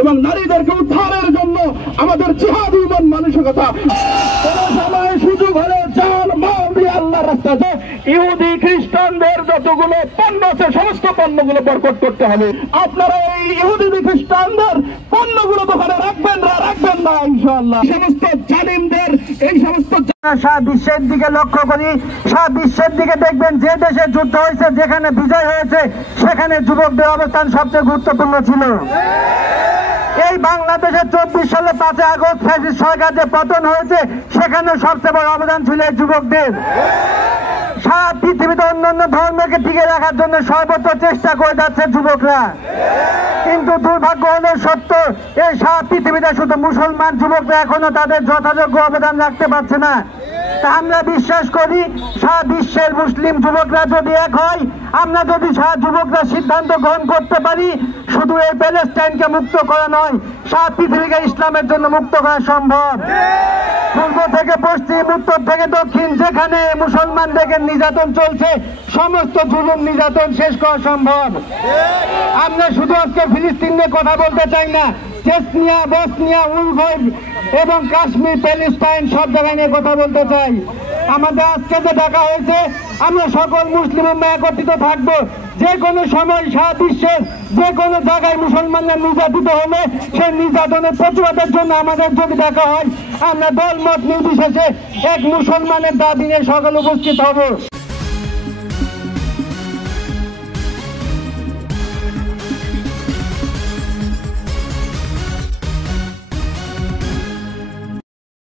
এবং নারীদেরকে উদ্ধারের জন্য আমাদের জিহাদি মন মানসিকতা কোন সময় সুযোগ হলে জান মাল দিয়ে আল্লাহর রাস্তায় ইহুদি খ্রিস্টানদের যতগুলো পণ্য আছে সমস্ত পণ্যগুলো বয়কট করতে হবে। আপনারা এই ইহুদি খ্রিস্টানদের পণ্যগুলো দোকানে রাখবেন না ইনশাআল্লাহ। সমস্ত জালিমদের এই সমস্ত সারা বিশ্বের দিকে লক্ষ্য করি, সারা বিশ্বের দিকে দেখবেন যে দেশে যুদ্ধ হয়েছে, যেখানে বিজয় হয়েছে, সেখানে যুবকদের অবস্থান সবচেয়ে গুরুত্বপূর্ণ ছিল। এই বাংলাদেশের 24 সালে 5 আগস্ট ফ্যাসিস্ট সরকার যে পতন হয়েছে, সেখানে সবচেয়ে বড় অবদান ছিল এই যুবকদের। সারা পৃথিবীতে অন্যান্য ধর্মকে টিকে রাখার জন্য সর্বোচ্চ চেষ্টা করে যাচ্ছে যুবকরা, কিন্তু দুর্ভাগ্য হলো সত্য, এই সারা পৃথিবীতে শুধু মুসলমান যুবকরা এখনো তাদের যথাযোগ্য অবদান রাখতে পারছে না। তা আমরা বিশ্বাস করি সারা বিশ্বের মুসলিম যুবকরা যদি এক হয়, আমরা যদি সারা যুবকরা সিদ্ধান্ত গ্রহণ করতে পারি, শুধু এই প্যালেস্টাইনকে মুক্ত করা নয়, সারা পৃথিবীকে ইসলামের জন্য মুক্ত করা সম্ভব। পূর্ব থেকে পশ্চিম, উত্তর থেকে দক্ষিণ, যেখানে মুসলমানদেরকে নির্যাতন চলছে, সমস্ত জুলুম নির্যাতন শেষ করা সম্ভব। আমরা শুধু আজকে ফিলিস্তিন নিয়ে কথা বলতে চাই না, চেচনিয়া, বসনিয়া, উলভয় এবং কাশ্মীর, প্যালেস্টাইন সব জায়গা নিয়ে কথা বলতে চাই। আমাদের আজকে যে ডাকা হয়েছে, আমরা সকল মুসলিম উম্মাহ একত্রিত থাকবো। যে কোনো সময় সারা বিশ্বের যে কোনো জায়গায় মুসলমানরা নির্যাতিত হলে সেই নির্যাতনের প্রতিবাদের জন্য আমাদের যদি ডাকা হয়, আমরা দল মত নির্বিশেষে এক মুসলমানের দাবি নিয়ে সকলে উপস্থিত হব।